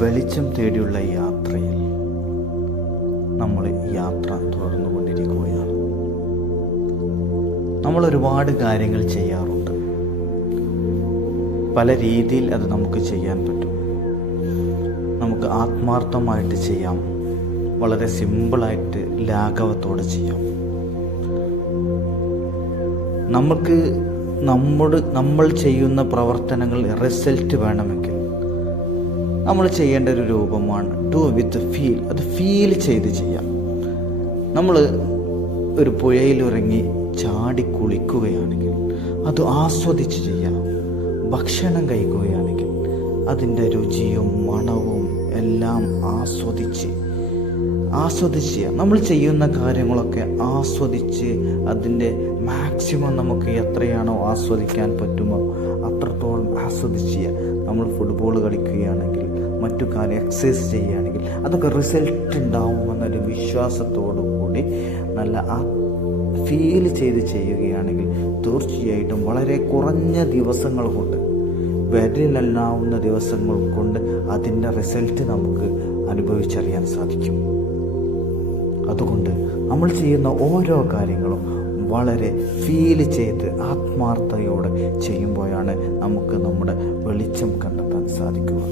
വെളിച്ചം തേടിയുള്ള യാത്രയിൽ നമ്മൾ യാത്ര തുടർന്നുകൊണ്ടിരിക്കുകയാണ്. നമ്മൾ ഒരുപാട് കാര്യങ്ങൾ ചെയ്യാറുണ്ട്. പല രീതിയിൽ അത് നമുക്ക് ചെയ്യാൻ പറ്റും. നമുക്ക് ആത്മാർത്ഥമായിട്ട് ചെയ്യാം, വളരെ സിമ്പിളായിട്ട് ലാഘവത്തോടെ ചെയ്യാം. നമ്മൾ ചെയ്യുന്ന പ്രവർത്തനങ്ങൾ റിസൾട്ട് വേണമെങ്കിൽ നമ്മൾ ചെയ്യേണ്ട ഒരു രൂപമാണ് ഡു വിത്ത് ഫീൽ. അത് ഫീൽ ചെയ്ത് ചെയ്യാം. നമ്മൾ ഒരു പുഴയിലിറങ്ങി ചാടി കുളിക്കുകയാണെങ്കിൽ അത് ആസ്വദിച്ച് ചെയ്യാം. ഭക്ഷണം കഴിക്കുകയാണെങ്കിൽ അതിൻ്റെ രുചിയും മണവും എല്ലാം ആസ്വദിച്ച് ചെയ്യാം. നമ്മൾ ചെയ്യുന്ന കാര്യങ്ങളൊക്കെ ആസ്വദിച്ച് അതിൻ്റെ മാക്സിമം നമുക്ക് എത്രയാണോ ആസ്വദിക്കാൻ പറ്റുമോ അത്രത്തോളം ആസ്വദിച്ച് ചെയ്യാം. നമ്മൾ ഫുട്ബോൾ കളിക്കുകയാണെങ്കിൽ, മറ്റു കാര്യം എക്സസൈസ് ചെയ്യുകയാണെങ്കിൽ അതൊക്കെ റിസൾട്ട് ഉണ്ടാവുമെന്നൊരു വിശ്വാസത്തോടു കൂടി നല്ല ഫീൽ ചെയ്ത് ചെയ്യുകയാണെങ്കിൽ തീർച്ചയായിട്ടും വളരെ കുറഞ്ഞ ദിവസങ്ങൾ കൊണ്ട്, വിരലിലെണ്ണാവുന്ന ദിവസങ്ങൾ കൊണ്ട് അതിൻ്റെ റിസൾട്ട് നമുക്ക് അനുഭവിച്ചറിയാൻ സാധിക്കും. അതുകൊണ്ട് നമ്മൾ ചെയ്യുന്ന ഓരോ കാര്യങ്ങളും വളരെ ഫീൽ ചെയ്ത് ആത്മാർത്ഥതയോടെ ചെയ്യുമ്പോഴാണ് നമുക്ക് നമ്മുടെ വെളിച്ചം കണ്ടെത്താൻ സാധിക്കുക.